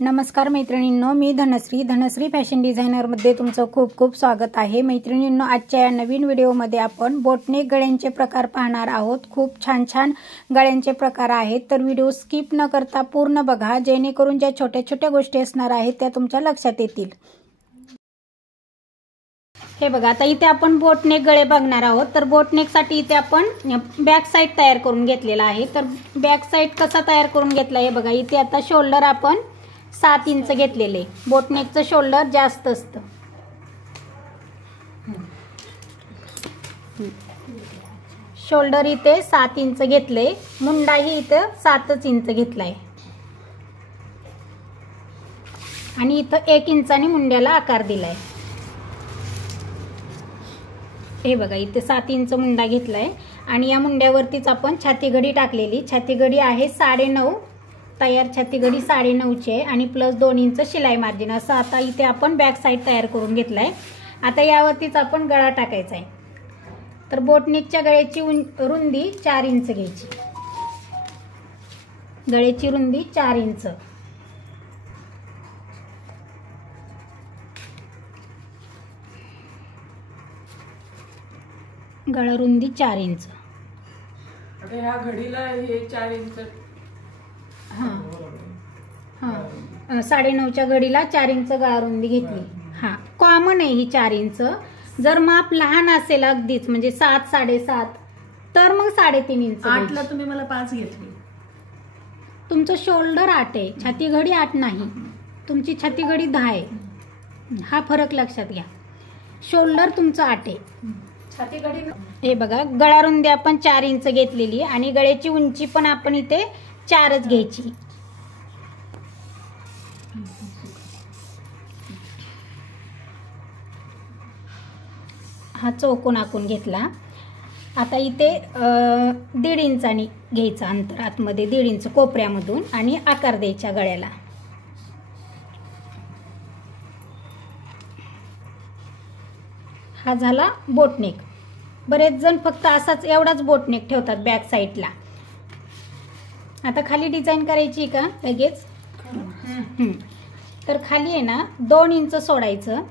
नमस्कार मैत्रिणींनो, मी धनश्री फॅशन डिझायनरमध्ये तुमचं खूप खूप स्वागत आहे। मैत्रिणींनो, आजच्या या नवीन व्हिडिओमध्ये आपण बोटनेक गळ्यांचे प्रकार पाहणार आहोत। खूप छान छान गळ्यांचे प्रकार आहेत, तर व्हिडिओ स्किप न करता पूर्ण बघा, जेणेकरून ज्या छोट्या छोट्या गोष्टी असणार आहेत त्या तुमच्या लक्षात येतील। हे बघा, आता इथे आपण बोटनेक गळे बघणार आहोत। तर बोटनेक साठी इथे आपण बॅक साइड तयार करून घेतलेला आहे। तर बॅक साइड कसा तयार करून घेतला हे बघा, इथे आता शोल्डर आपण 7 इंच घेतलेले। बोटनेकचं शोल्डर जास्त असतं। शोल्डर इथे 7 इंच घेतले, मुंडाही इथे 7 इंच घेतलाय आणि इथं 1 इंचानी मुंड्याला आकार दिलाय। हे बघा, इथे 7 इंच मुंडा घेतलाय आणि या मुंड्यावरतीच आपण छाती घडी टाकलेली। छाती घडी आहे 9.5 तयार, छाती घडी 9.5 ची आहे आणि प्लस 2 इंच शिलाई मार्जिन। असं आता इथे आपण बॅक साइड तयार करून घेतलाय। आता यावरतीच आपण गळा टाकायचा आहे। तर बोटनेकच्या गळ्याची रुंदी 4 इंच घ्यायची। गळ्याची रुंदी 4 इंच। गळा रुंदी 4 इंच। आता ह्या घडीला हे 4 इंच, हां 9.5च्या घडीला 4 इंच गळा रुंदी घेतली। हां, कॉमन आहे ही 4 इंच। जर माप लहान असेल अगदीच, म्हणजे 7, 7.5, तर मग 3.5 इंच। 8ला तुम्ही मला 5 घेतली। तुमचं शोल्डर 8 आहे, छाती घडी 8 नाही। तुमची छाती घडी 10 आहे, हा फरक लक्षात घ्या। शोल्डर तुमचं 8 आहे, छाती घडी। हे बघा, गळा रुंदी आपण 4 इंच घेतलेली आणि गळ्याची उंची पण आपण इथे 4च घ्यायची। हा चौकोन आखून घेतला। आता इथे 1.5 इंचानी घ्यायचं अंतर आतमध्ये, 1.5 इंच कोपऱ्यामधून, आणि आकार द्यायच्या गळ्याला। हा झाला बोटनेक। बरेच जण फक्त असाच एवढाच बोटनेक ठेवतात बॅक साइडला। आता खाली डिझाईन करायची का लगेच? तर खाली आहे ना 2 इंच सोडायचं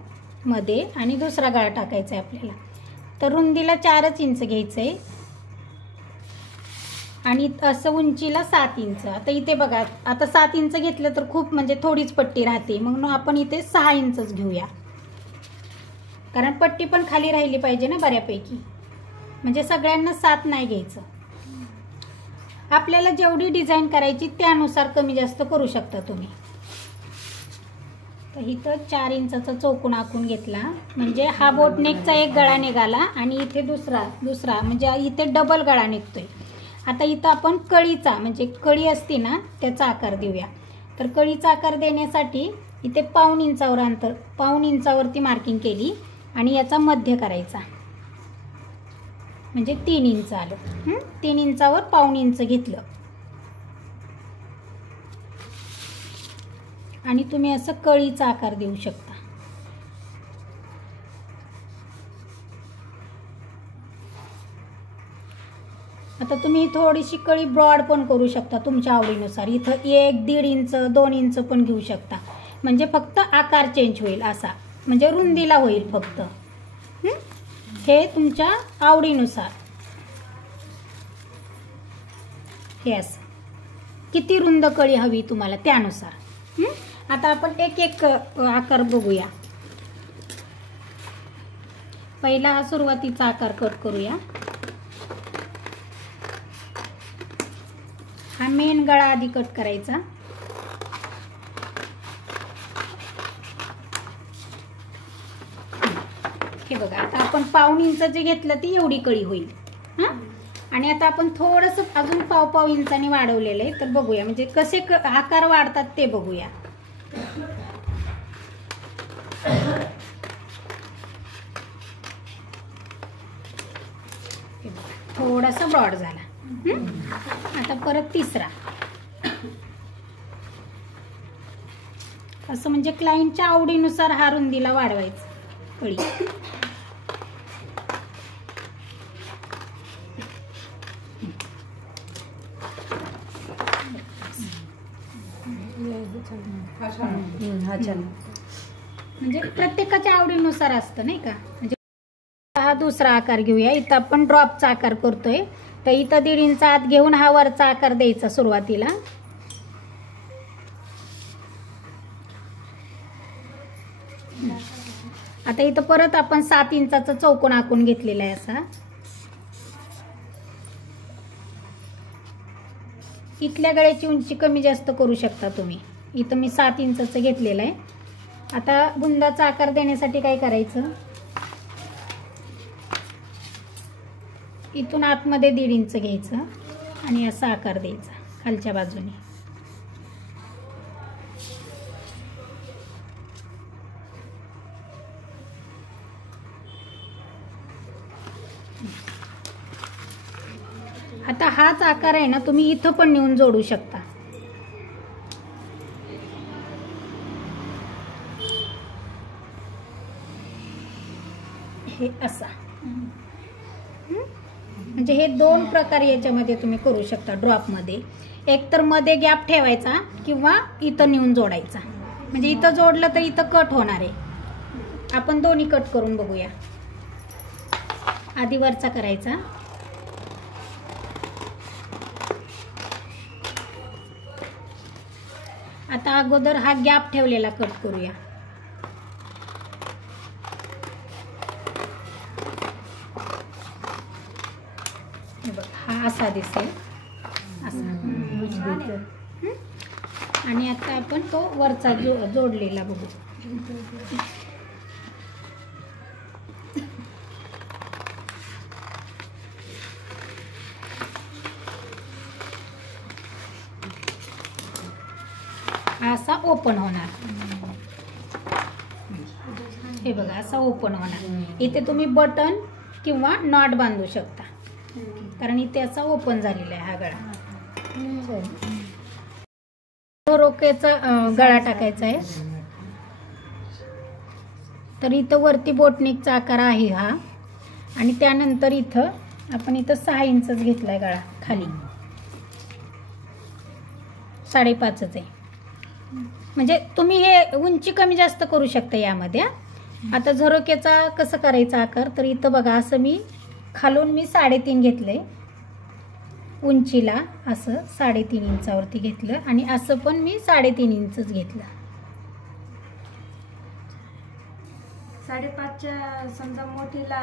मध्ये आणि दुसरा गळा टाकायचा आहे आपल्याला। तर रुंदीला 4च इंच घ्यायचंय आणि असं उंचीला 7 इंच। आता इथे बघा, आता 7 इंच घेतलं तर खूप म्हणजे थोडीच पट्टी राहते, मग आपण इथे 6 इंचच घेऊया, कारण पट्टी पण खाली राहिली पाहिजे ना बऱ्यापैकी। म्हणजे सगळ्यांना 7 नाही घ्यायचं, आपल्याला जेवढी डिझाईन करायची त्यानुसार कमी जास्त करू शकता तुम्ही। तर इथं 4 इंचाचा चौकोन आखून घेतला, म्हणजे हा बोटनेकचा एक गळा निघाला आणि इथे दुसरा म्हणजे इथे डबल गळा निघतोय। आता इथं आपण कळीचा, म्हणजे कळी असते ना, त्याचा आकार देऊया। तर कळीचा आकार देण्यासाठी इथे 1.5 इंचावर अंतर, 1.5 इंचावरती मार्किंग केली आणि याचा मध्य करायचा, म्हणजे 3 इंच आलं। 3 इंचावर 1.5 इंच घेतलं आणि तुम्ही असं कळीचा आकार देऊ शकता। आता तुम्ही थोडीशी कळी ब्रॉड पण करू शकता तुमच्या आवडीनुसार। इथं 1, 1.5 इंच, 2 इंच पण घेऊ शकता, म्हणजे फक्त आकार चेंज होईल असा, म्हणजे रुंदीला होईल फक्त। हे तुमच्या आवडीनुसार, हे असं किती रुंद कळी हवी तुम्हाला त्यानुसार। आता आपण एक एक आकार बघूया। पहिला हा सुरुवातीचा आकार कट करूया। हा मेन गळा आधी कट करायचा। हे बघा, आता आपण 1.5 इंच जे घेतलं ती एवढी कळी होईल। आणि आता आपण थोडंसं अजून 1.5 इंचाने वाढवलेलं आहे, तर बघूया म्हणजे कसे आकार वाढतात ते बघूया। थोडासा ब्रॉड झाला। आता परत तिसरा, असं म्हणजे क्लायंटच्या आवडीनुसार हा रुंदीला वाढवायचा कळी। हा छान. हा छान. म्हणजे प्रत्येकाच्या आवडीनुसार असतं नाही का. म्हणजे हा दुसरा आकार घेऊया. इथं आपण ड्रॉपचा आकार करतोय, तर इथं 1.5 इंच आत घेऊन हा वरचा आकार द्यायचा सुरुवातीला. आता इथं परत आपण 7 इंचाचा चौकोन आखून घेतलेला आहे असा. इथल्या गळ्याची उंची कमी जास्त करू शकता तुम्ही. इथं मी 7 इंचाचं घेतलेलं आहे. आता बुंदाचा आकार देण्यासाठी काय करायचं, इथून आतमध्ये 1.5 इंच घ्यायचं आणि असा आकार द्यायचा खालच्या बाजूने. आता हाच आकार आहे ना, तुम्ही इथं पण नेऊन जोडू शकता. हे असा. म्हणजे हे 2 प्रकार याच्यामध्ये तुम्ही करू शकता ड्रॉपमध्ये. एक तर मध्ये गॅप ठेवायचा किंवा इथं नेऊन जोडायचा. म्हणजे इथं जोडलं तर इथं कट होणार आहे. आपण दोन्ही कट करून बघूया. आधी वरचा करायचा, आता अगोदर हा गॅप ठेवलेला कट करूया. हा असा दिसेल असा. आणि आता आपण तो वरचा जोडलेला बघू. असा ओपन होणार. हे बघा असा ओपन होणार. इथे तुम्ही बटन किंवा नॉट बांधू शकता, कारण इथे असा ओपन झालेला आहे हा गळा. रोकेचा गळा टाकायचा आहे. तर इथं वरती बोटनिकचा आकार आहे हा. आणि त्यानंतर इथं आपण इथं 6 इंचच घेतलाय गळा, खाली 5.5च आहे. म्हणजे तुम्ही हे उंची कमी जास्त करू शकता यामध्ये. आता झरोक्याचा कसं करायचा आकार, तर इथं बघा असं मी खालून 3.5 घेतलंय उंचीला, असं 3.5 इंचावरती घेतलं आणि असं पण मी 3.5 इंचच घेतलं. 5.5च्या समजा मोठीला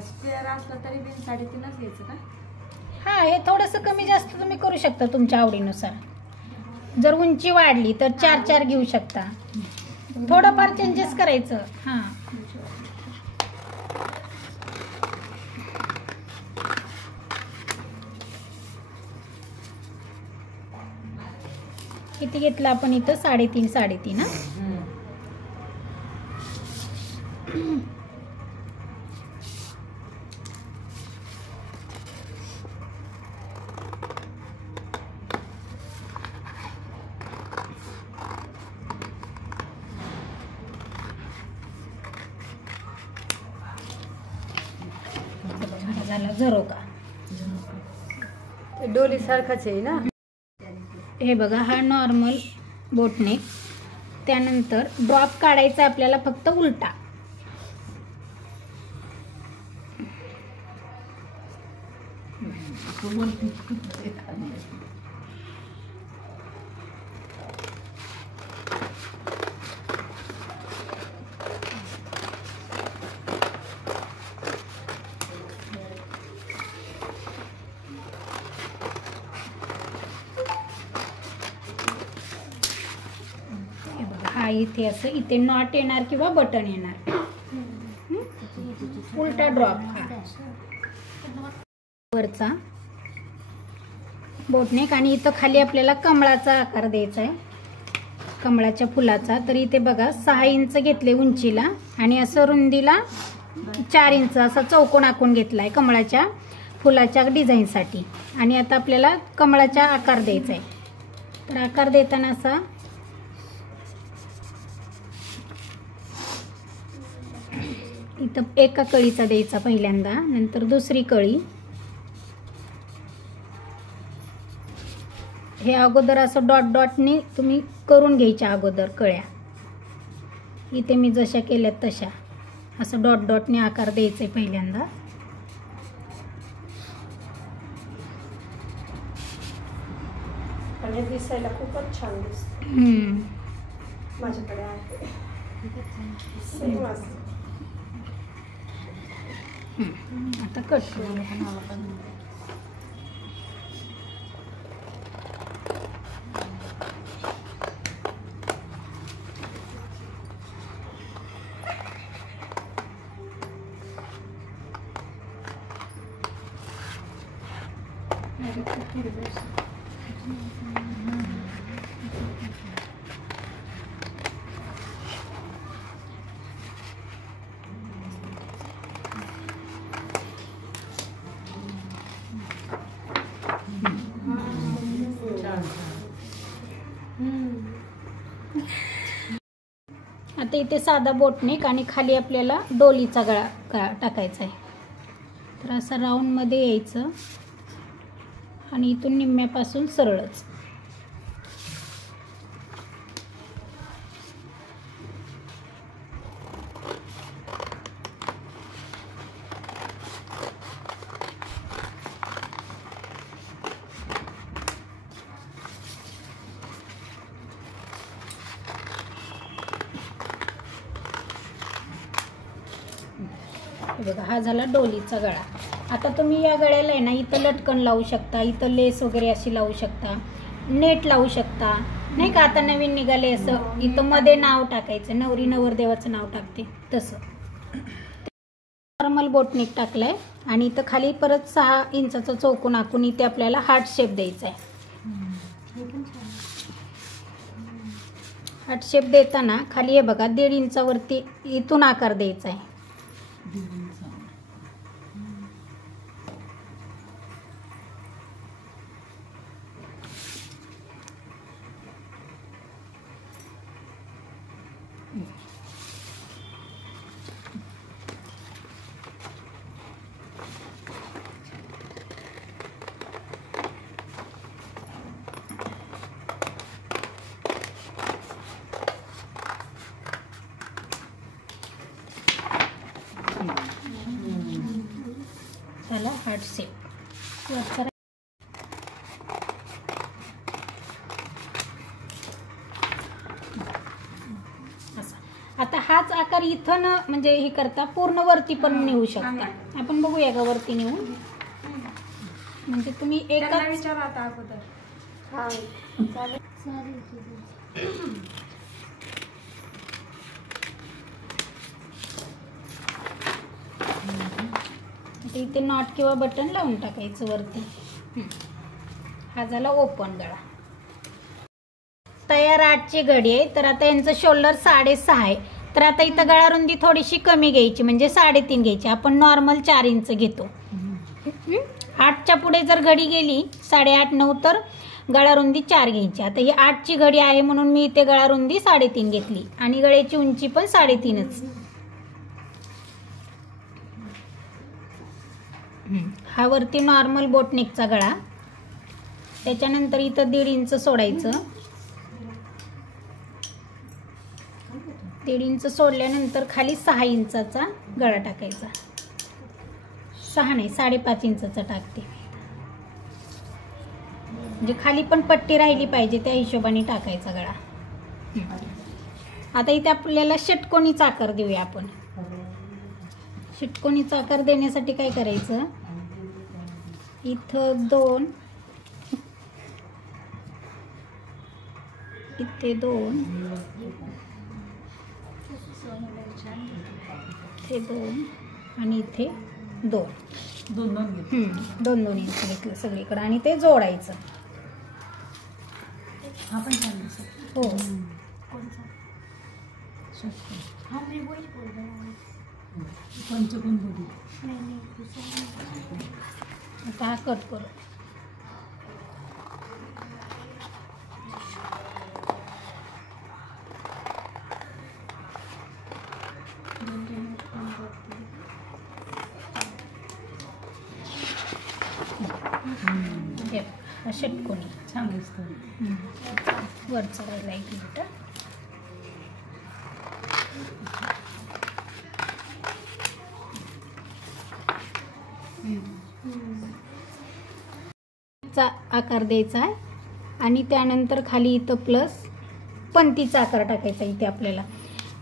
स्क्वेअर असला तरी बिन 3.5च घ्यायचं का? हा, हे थोडंसं कमी जास्त तुम्ही करू शकता तुमच्या आवडीनुसार. जर उंची वाढली तर 4 घेऊ शकता. थोडंफार चेंजेस करायचं. हां, किती घेतलं आपण इथं 3.5 ना. झाला झरोका. डोली सारखाच आहे ना. हे बघा हा नॉर्मल बोटनेक. त्यानंतर ड्रॉप काढायचा आपल्याला फक्त उलटा. हा इथे असं इथे नॉट येणार किंवा बटन येणार. उलटा ड्रॉप. हा वरचा बोटनेक. आणि इथं खाली आपल्याला कमळाचा आकार द्यायचा आहे, कमळाच्या फुलाचा. तर इथे बघा 6 इंच घेतले उंचीला आणि असं रुंदीला 4 इंच असा चौकोन आखून घेतला आहे कमळाच्या फुलाच्या डिझाईनसाठी. आणि आता आपल्याला कमळाचा आकार द्यायचा आहे. तर आकार देताना असा इथं एका कळीचा द्यायचा पहिल्यांदा, नंतर दुसरी कळी. हे अगोदर असं डॉट डॉटने तुम्ही करून घ्यायच्या अगोदर कळ्या. इथे मी जशा केल्यात तशा असं डॉट डॉटने आकार द्यायचे पहिल्यांदा. आणि दिसायला खूपच छान दिसत. माझ्याकडे आहे सेम असं. आता कट करू. आता इथे साधा बोटनेक आणि खाली आपल्याला डोलीचा गळा टाकायचा आहे. तर असं राऊंडमध्ये यायचं आणि इथून निम्म्यापासून सरळच. बघा हा झाला डोलीचा गळा. आता तुम्ही या गळ्याला आहे ना इथं लटकन लावू शकता, इथं लेस वगैरे अशी लावू शकता, नेट लावू शकता नाही का. आता नवीन निघाले असं इथं मध्ये नाव टाकायचं, नवरी नवरदेवाचं नाव टाकते तसं. नॉर्मल बोटनेक टाकलंय आणि इथं खाली परत 6 इंचाचा चौकोन आखून इथे आपल्याला हार्ट शेप द्यायचा आहे. हार्ट शेप देताना खाली हे बघा 1.5 इंचावरती इथून आकार द्यायचा आहे. झाला हार्ट शेप. आता हाच आकार इथं न म्हणजे हे करता पूर्ण वरती पण नेऊ शकता. आपण बघूया का वरती नेऊन. म्हणजे तुम्ही एकाच विचार आता अगोदर. हा चालेल. इथे नॉट किंवा बटन लावून टाकायचं वरती. हा झाला ओपन गळा. तयार 8ची घडी आहे. तर आता यांचं शोल्डर 6.5 आहे. तर आता इथं गळा रुंदी थोडीशी कमी घ्यायची म्हणजे 3.5 घ्यायची. आपण नॉर्मल 4 इंच घेतो. 8च्या पुढे जर घडी गेली 8.5 9 तर गळा रुंदी 4 घ्यायची. आता ही 8ची घडी आहे म्हणून मी इथे गळा रुंदी 3.5 घेतली आणि गळ्याची उंची पण 3.5च. हा वरती नॉर्मल बोटनेकचा गळा. त्याच्यानंतर इथं 1.5 इंच सोडायचं. 1.5 इंच सोडल्यानंतर खाली 6 इंचाचा गळा टाकायचा. 6 नाही 5.5 इंचाचा टाकते म्हणजे खाली पण पट्टी राहिली पाहिजे त्या हिशोबाने टाकायचा गळा. आता इथे आपल्याला षटकोनीचा आकार देऊया आपण. षटकोनीचा आकार देण्यासाठी काय करायचं, इथं 2 इथे 2 इथे 2 आणि इथे 2 2 इंच घेतलं सगळीकडे आणि ते जोडायचं. हो आता हा कट करू. षटकोनी छान दिसतं. वरचं राहिला एक मिनिट. चा आकार द्यायचा आहे आणि त्यानंतर खाली इथं प्लस पंतीचा आकार टाकायचा इथे आपल्याला.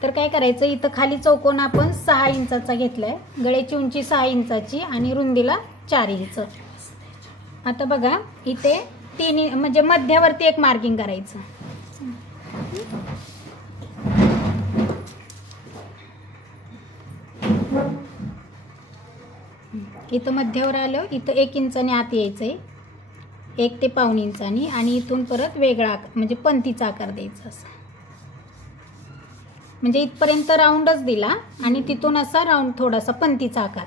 तर काय करायचं, इथं खाली चौकोन आपण 6 इंचाचा घेतलाय, गळ्याची उंची 6 इंचाची आणि रुंदीला 4 इंच. आता बघा इथे 3 म्हणजे मध्यावरती एक मार्किंग करायचं. इथं मध्यावर आलं, इथं 1 इंचाने आत यायचंय, 1 ते पाऊण इंचानी, आणि इथून परत वेगळा म्हणजे पंतीचा आकार द्यायचा असं. म्हणजे इथपर्यंत राऊंडच दिला आणि तिथून असा राऊंड थोडासा पंतीचा आकार.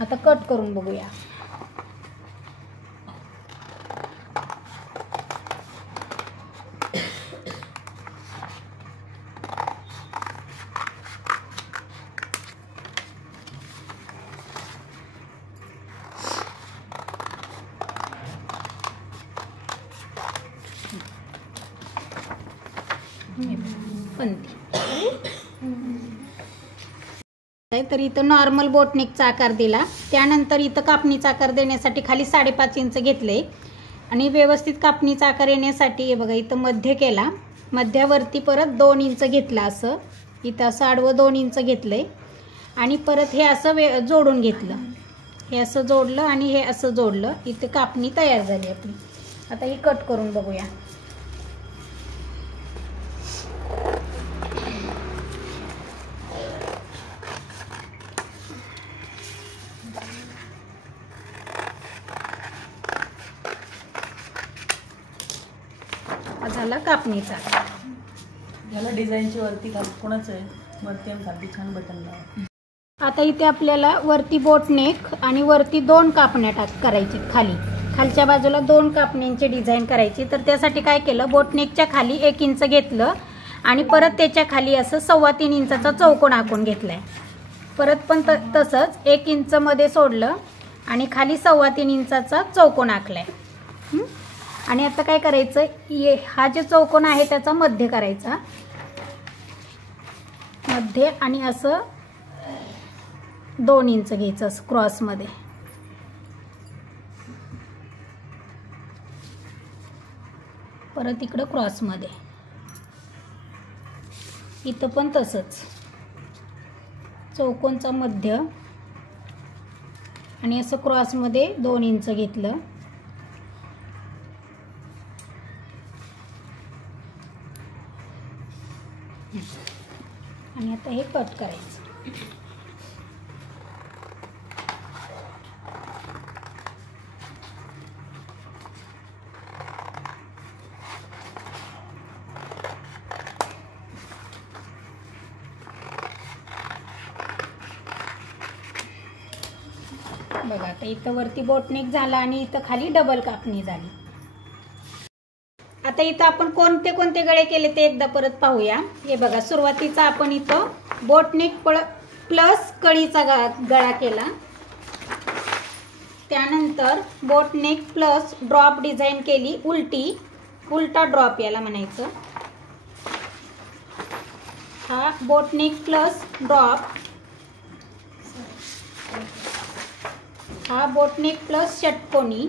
आता कट करून बघूया. पंती. तर इथं नॉर्मल बोटनेकचा आकार दिला. त्यानंतर इथं कापणीचा आकार देण्यासाठी खाली 5.5 इंच घेतले आणि व्यवस्थित कापणीचा आकार येण्यासाठी हे बघा इथं मध्य केला, मध्यावरती परत 2 इंच घेतला असं, इथं असं आडवं 2 इंच घेतलंय आणि परत हे असं जोडून घेतलं. हे असं जोडलं आणि हे असं जोडलं. इथे कापणी तयार झाली आपली. आता ही कट करून बघूया. झाला कापणीचा. याला डिझाईनची वरती कोणाचं आहे, वरती आणि खाली छान बटन लावा. आता इथे आपल्याला वरती बोटनेक आणि वरती 2 कापण्या करायची. खालच्या बाजूला 2 कापण्यांची डिझाईन करायची. तर त्यासाठी काय केलं, बोटनेकच्या खाली 1 इंच घेतलं आणि परत त्याच्या खाली असं 2.25 इंचाचा चौकोन आखून घेतलाय. परत पण तसंच 1 इंच मध्ये सोडलं आणि खाली 2.25 इंचाचा चौकोन आखलाय. आणि आता काय करायचं, हा जो चौकोन आहे त्याचा मध्य करायचा, मध्य, आणि असं 2 इंच घ्यायचं असं क्रॉसमध्ये. परत इकडं क्रॉसमध्ये, इथं पण तसंच चौकोनचा मध्य आणि असं क्रॉसमध्ये 2 इंच घेतलं. आणि आता हे कट करायचं. बघा आता इथं वरती बोटनेक झाला आणि इथं खाली डबल कापणी झाली. आता इथं आपण कोणते कोणते गळे केले ते एकदा परत पाहूया. हे बघा, सुरुवातीचा आपण इथं बोटनेक प्लस कळीचा गळा केला. त्यानंतर बोटनेक प्लस ड्रॉप डिझाईन केली, उलटा ड्रॉप याला म्हणायचं. हा बोटनेक प्लस ड्रॉप, हा बोटनेक प्लस षटकोनी,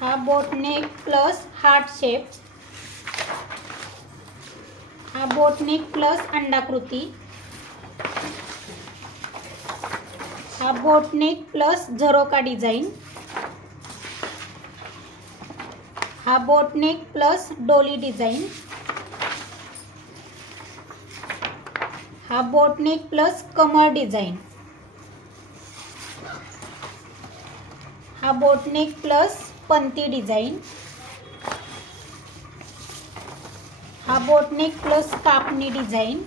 हा बोटनेक प्लस हार्ट शेप, हा बोटनेक प्लस अंडाकृती, हा बोटनेक प्लस झरोका डिझाईन, हा बोटनेक प्लस डोली डिझाईन, हा बोटनेक प्लस कमळ डिझाईन, हा बोटनेक प्लस पंती डिझाईन, हा बोटनेक प्लस कापणी डिझाईन,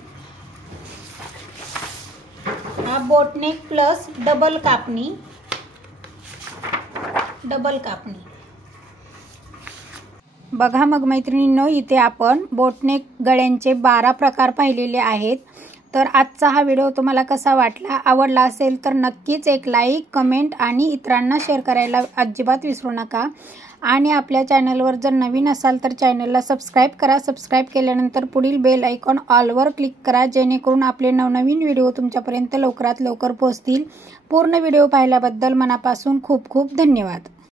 हा बोटनेक प्लस डबल कापणी. बघा मग मैत्रिणींनो, इथे आपण बोटनेक गळ्यांचे 12 प्रकार पाहिलेले आहेत. तर आजचा हा व्हिडिओ तुम्हाला कसा वाटला, आवडला असेल तर नक्कीच एक लाईक, कमेंट आणि इतरांना शेअर करायला अजिबात विसरू नका. आणि आपल्या चॅनलवर जर नवीन असाल तर चॅनलला सबस्क्राईब करा. सबस्क्राईब केल्यानंतर पुढील बेल आयकॉन ऑलवर क्लिक करा, जेणेकरून आपले नवनवीन व्हिडिओ तुमच्यापर्यंत लवकरात लवकर पोहोचतील. पूर्ण व्हिडिओ पाहिल्याबद्दल मनापासून खूप खूप धन्यवाद.